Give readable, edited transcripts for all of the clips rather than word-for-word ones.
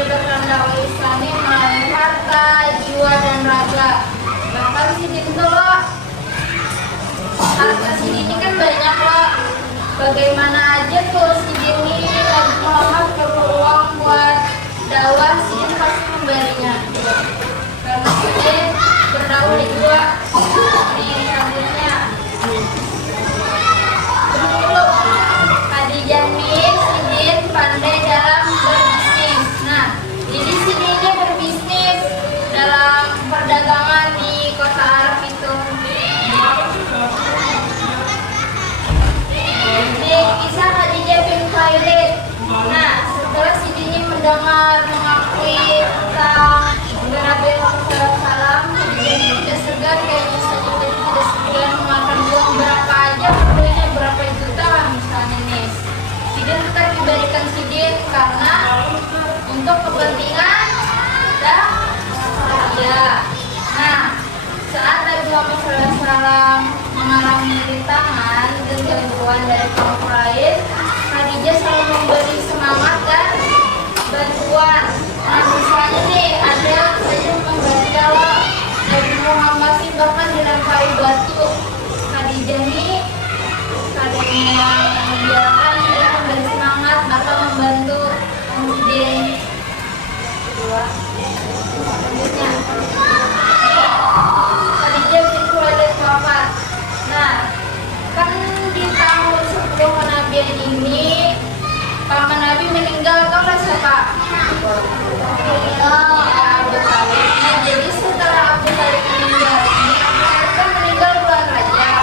menyebarkan dakwah Islami melalui harta, jiwa, dan raga. Bahkan Sidin tuh loh, harta Sidin ini kan banyak loh. Bagaimana aja tuh Sidin ini Nabi Muhammad perlu uang buat dakwah, Sidin pasti memberinya. Karena Sidin berdakwah juga di kampusnya. Dulu Khadijah nih Sidin pandai dalam berbisnis. Nah, jadi Sidin ini berbisnis dalam perdagangan di kota Arab itu. Ini kisah Khadijah bin Khuwailid. Nah, setelah Sidin ini mendengar mengakui tentang Nabi Muhammad SAW, Khadijah tidak segan, kayaknya saja tidak segan mengeluarkan uang berapa aja, perlunya berapa juta lah misalnya nih. Sidin tetap diberikan Sidin karena untuk kepentingan ya. Nah, saat Nabi Muhammad SAW mengalami rintangan dan gangguan dari kaum lain, Khadijah selalu memberi semangat dan bantuan. Nah, misalnya nih ada saja membaca Nabi Muhammad sih bahkan dilempari batu. Khadijah nih kadangnya membiarkan dia memberi semangat bahkan membantu. Kemudian kedua selanjutnya Khadijah bin Khuwailid wafat. Nah, kan di tahun sebelum kenabian ini paman Nabi meninggal, tau gak siapa? Abu Thalib. Nah, jadi setelah Abu Thalib meninggal ini, kan meninggal bulan Rajab.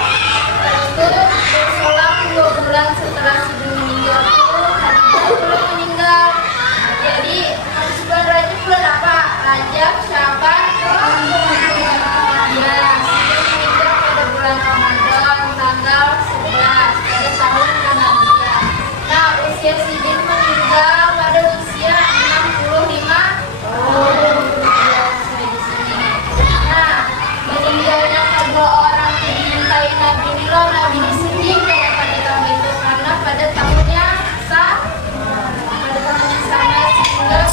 Itu berselang 2 bulan setelah Sidin meninggal itu Khadijah belum meninggal. Jadi habis bulan Rajab bulan apa? Rajab, Syaban, ya, Sidin meninggal pada bulan Ramadan tanggal 11 pada tahun Hijriah. Nah, usia Sidin meninggal pada usia 65 tahun. Nah, meninggalnya kedua orang yang dimintai Nabi ini loh, Nabi ini sedih pada tahun itu karena pada tahunnya sehingga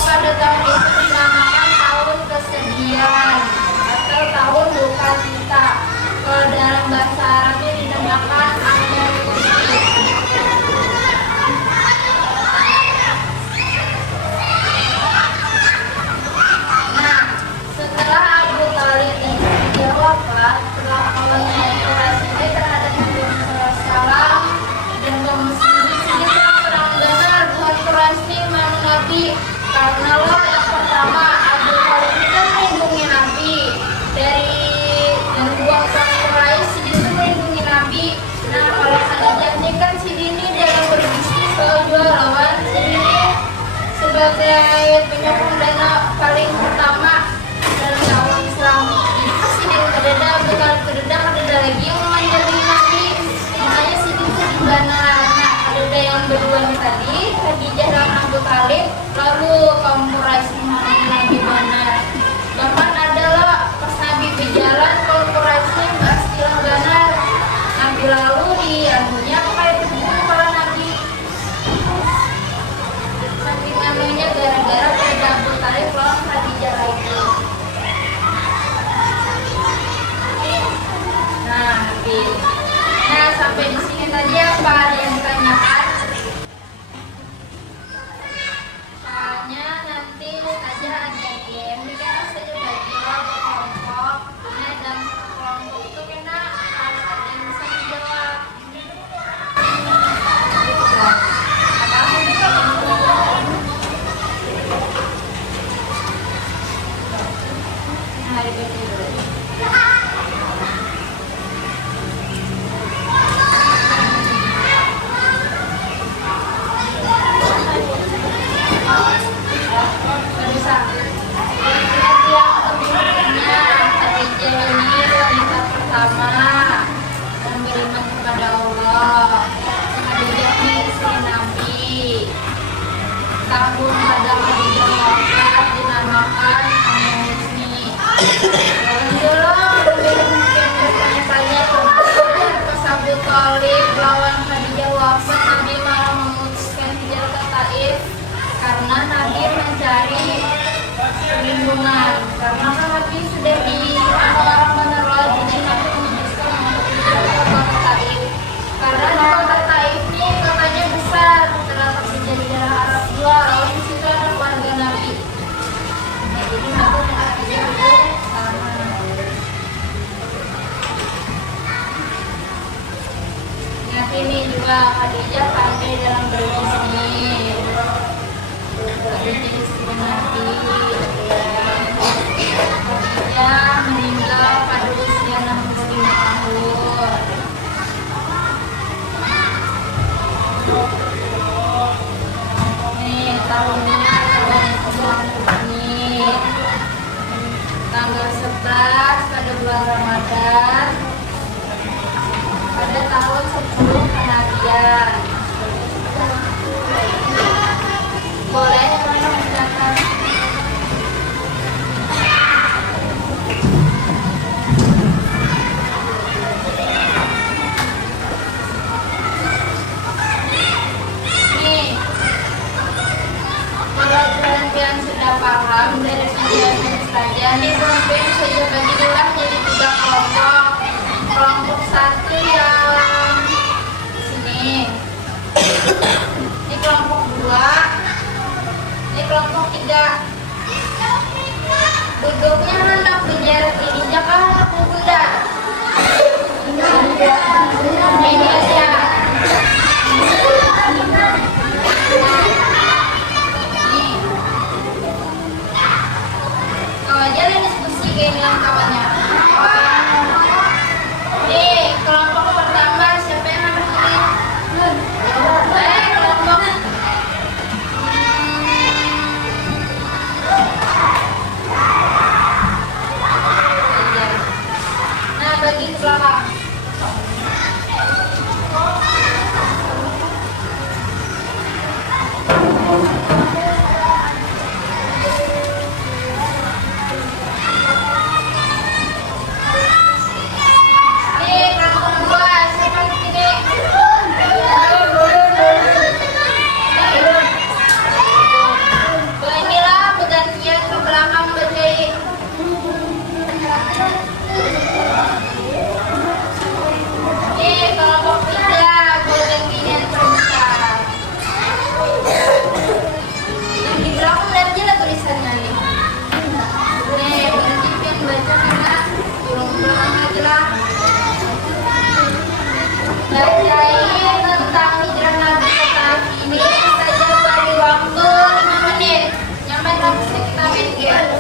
pada tahun itu dinamakan tahun kesedihan atau tahun duka cita. Kalau dalam bahasa Arabnya dinamakan Amul Fitri. Nah, setelah Abu Thalib dan Khadijah wafat, setelah awalnya orasi terhadap Nabi Muhammad SAW dan kaum muslimin sedikit terang benar buat Quraisy manu Nabi. Karena lo yang pertama Abu Thalib itu kan melindungi Nabi dari gangguan orang Quraisy, itu melindungi Nabi. Nah, kalau Khadijah ini kan Sidin ini dalam berbisnis kalau jual lawan Sidin ini sebagai penyokong dana paling pertama dalam dakwah Islam. Jadi Sidin kededa, Abu Thalib kededa, kededa lagi yang memanjari Nabi. Makanya Sidin itu dibanar. Nah, ada yang berdua nih tadi, Khadijah dan Abu Thalib, lalu kaum Quraisy Nabi benar. Bahkan adalah pas Nabi berjalan kaum Quraisy pasti benar. Nabi lalu di anunya kayak tubuh kepala Nabi. Saking namanya gara-gara pada Abu Thalib lawan Khadijah lagi. Nah, sampai di sini tadi apa ada yang ditanyakan? Soalnya nanti saja ada game, kita saja bagi kelompok. Nah, dalam kelompok itu kita harus ada yang bisa menjawab. Nah, dibagi dulu. Tahun pada Khadijah wafat dinamakan Amul Fitri. Pas Abu Thalib lawan Khadijah wafat, Nabi malah memutuskan hijrah ke Taif karena Nabi mencari pertarungan karena kan Nabi sudah di orang meneror, jadi Nabi memutuskan untuk hijrah ke kota Taif. Karena di kota Taif ini kotanya besar, terletak di Jazirah Arab dua, lalu di situ ada keluarga Nabi. Nah, jadi Nabi hijrah ke sana. Nah, ini juga Khadijah pandai dalam berbisnis. Khadijah istri Nabi. Khadijah meninggal pada usia 65 tahun. Nih tahunnya ini tanggal 11 pada bulan Ramadan pada tahun 10 Hijriah. Boleh silakan. Nih, kalau kalian sudah paham dari penjelasan saja, nih kelompok saja bagi dua jadi 3 kelompok. Kelompok 1 yang sini, ini kelompok 2, ini kelompok 3. Duduknya hendak menjarak ini jangan aku bunda. Ini aja. Nih, kau aja diskusi kayak dengan kawannya. Nih, kelompok pertama siapa yang harus pilih? Kelompok nah, bagi ke belakang. Bacain tentang hijrah Nabi ke Taif ini saja beri waktu 5 menit. Nyampe habis kita main game.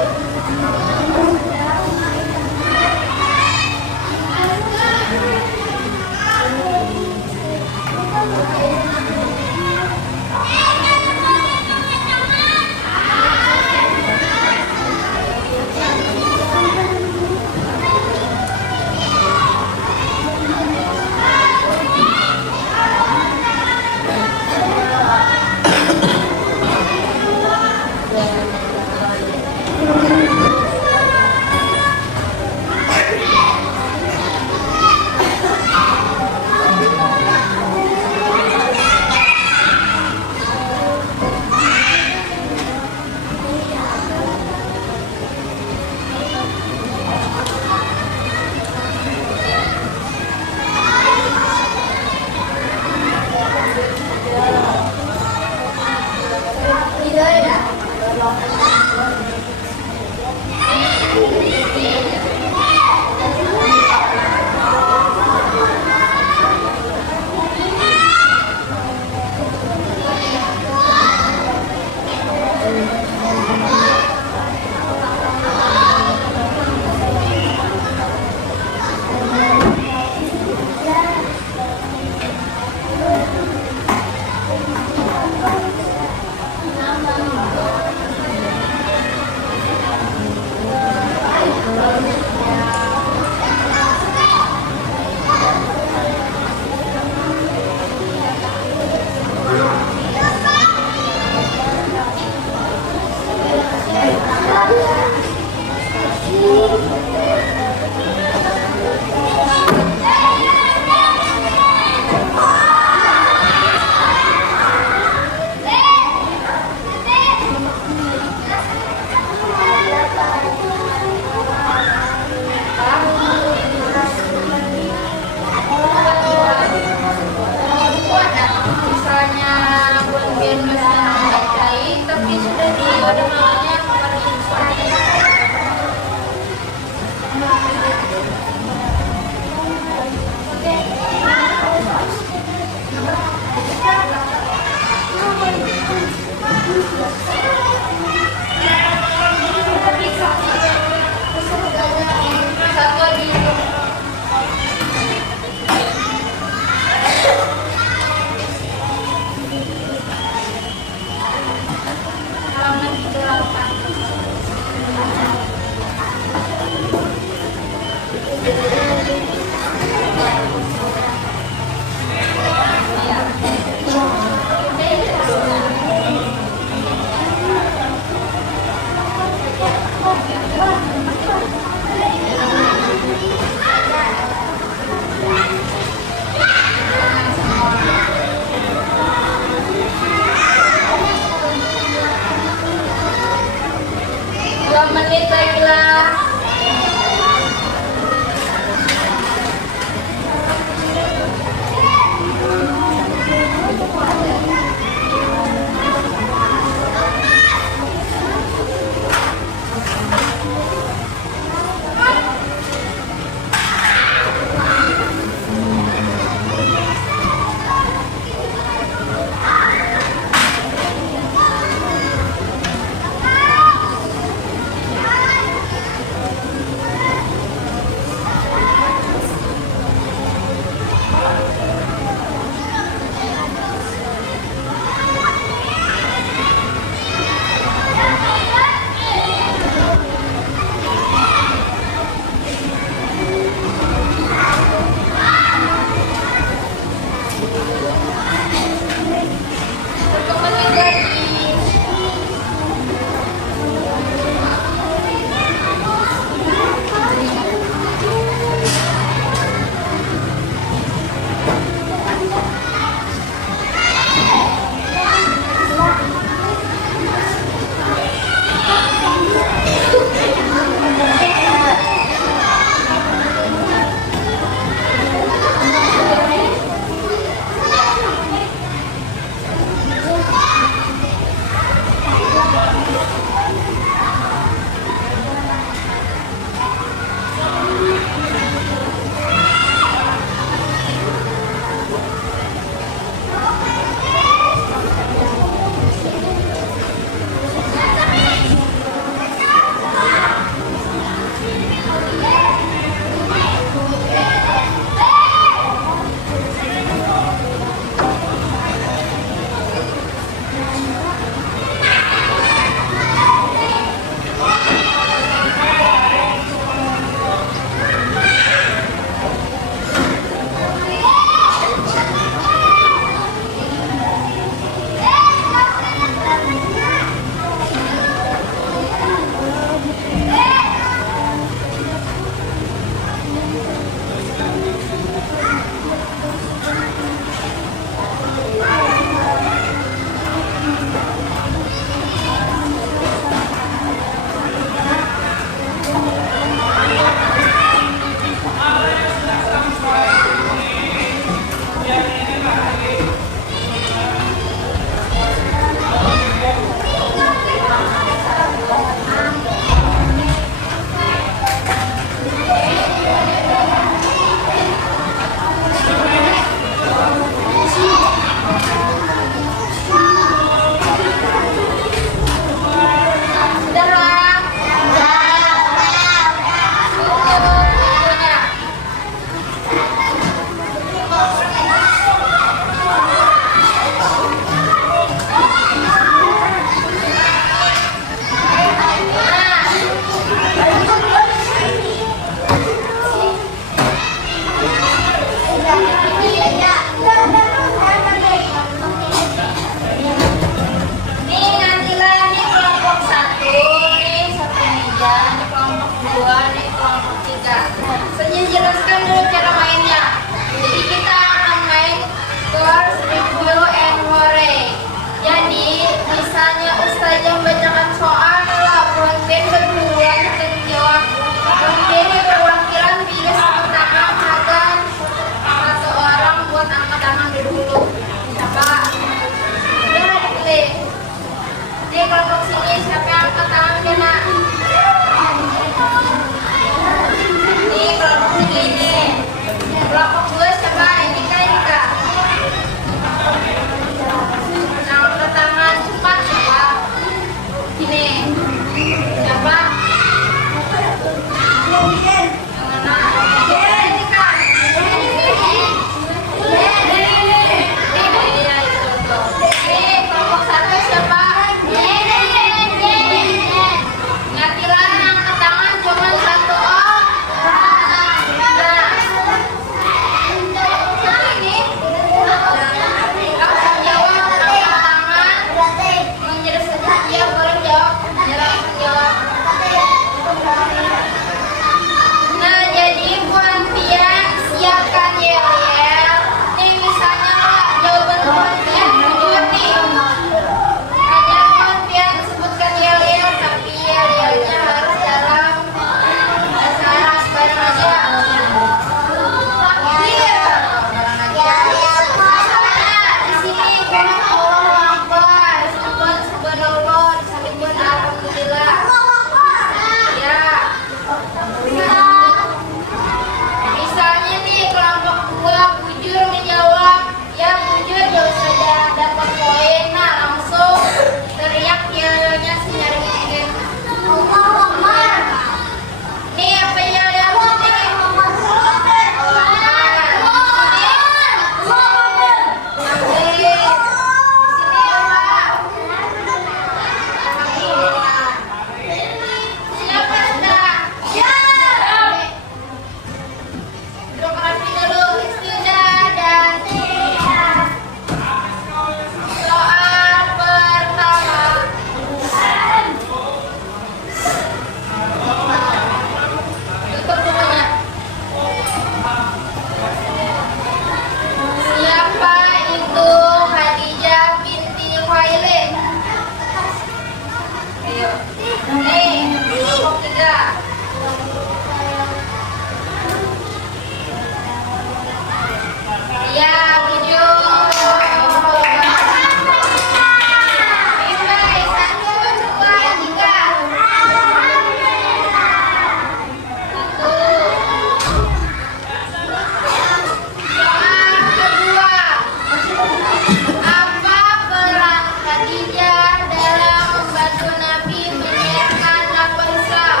Apa peran Khadijah dalam membantu Nabi menyiarkan dakwah Islam?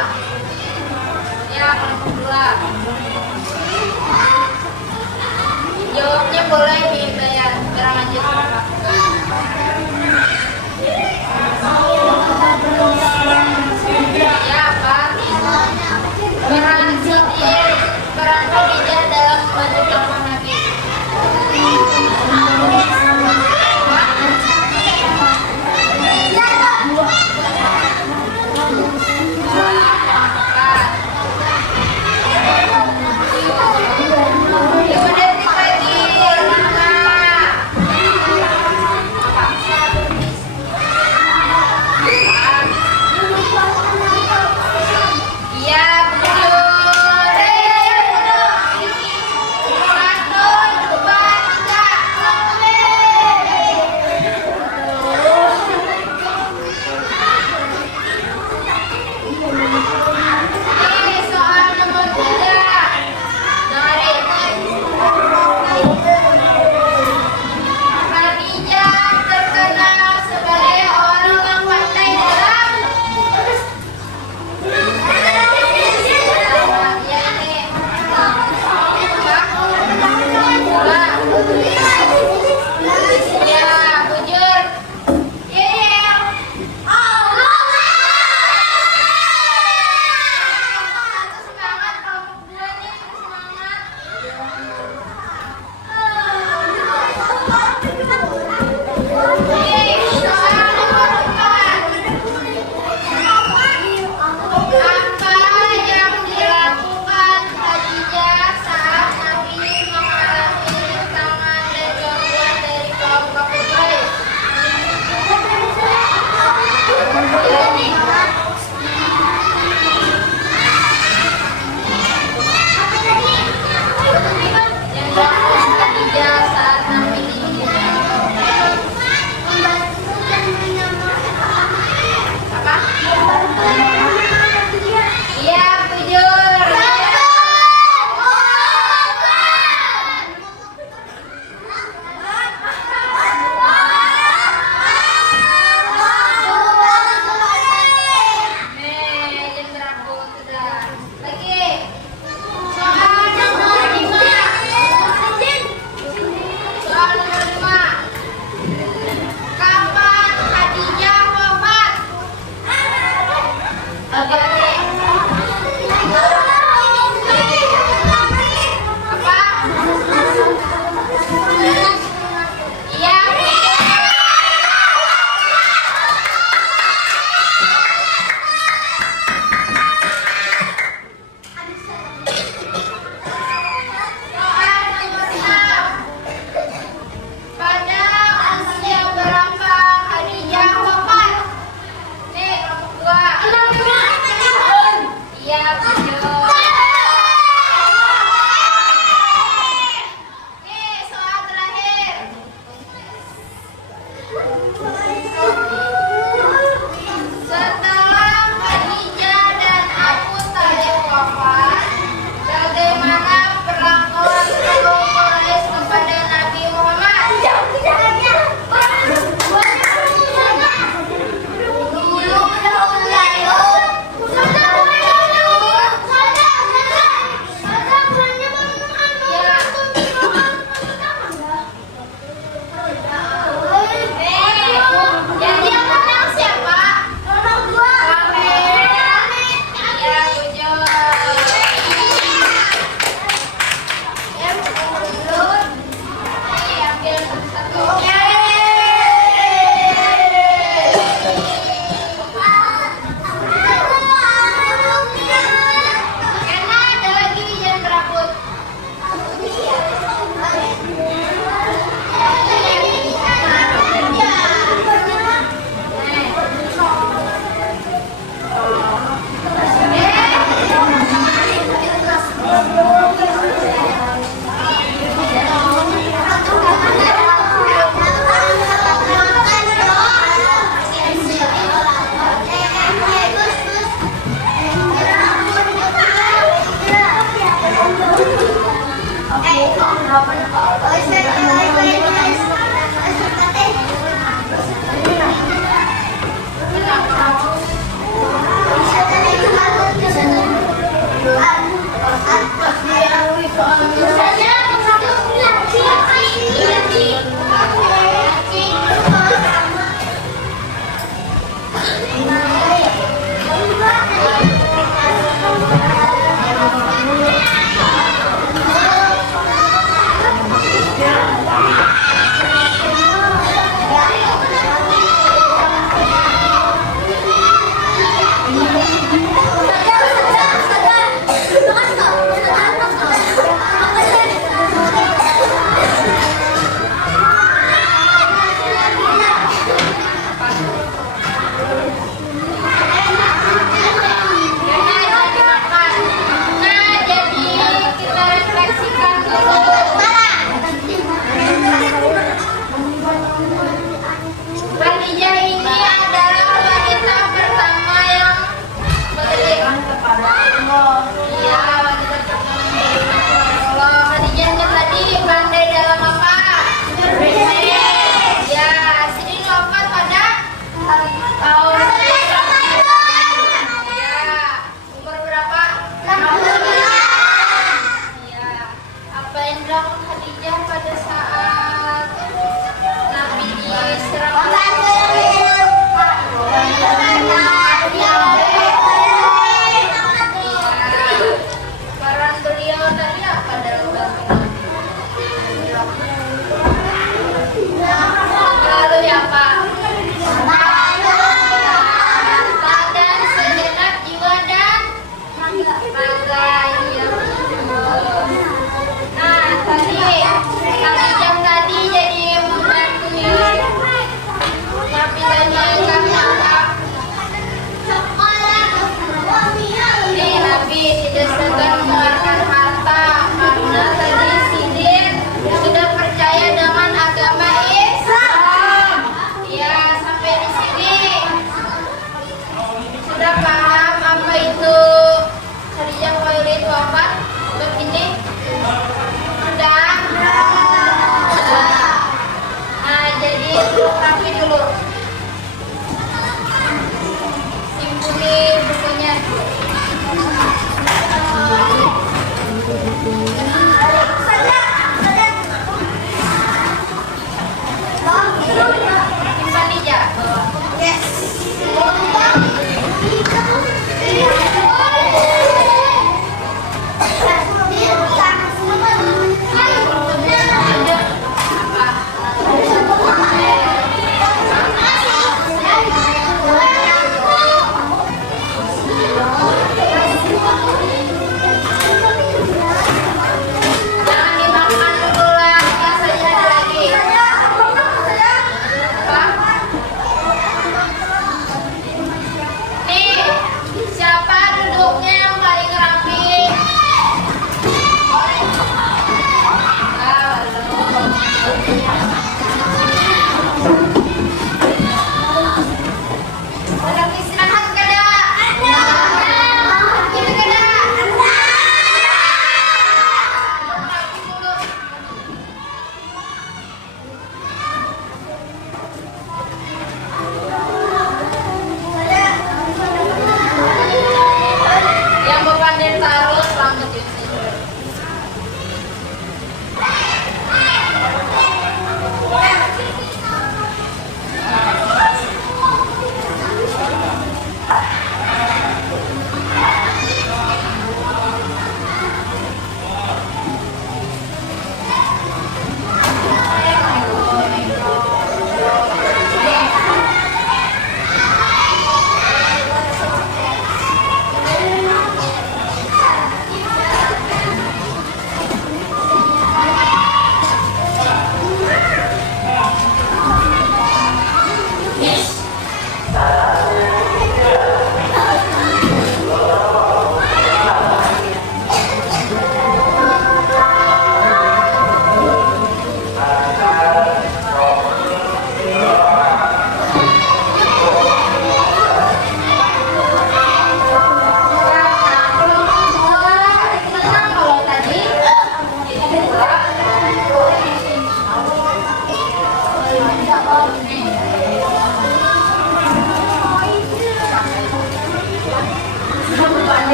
Ya, alhamdulillah. Jawabnya boleh dibayar. Lanjut. Ya, Pak. Peran Khadijah dalam membantu dakwah Nabi.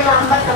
Lambat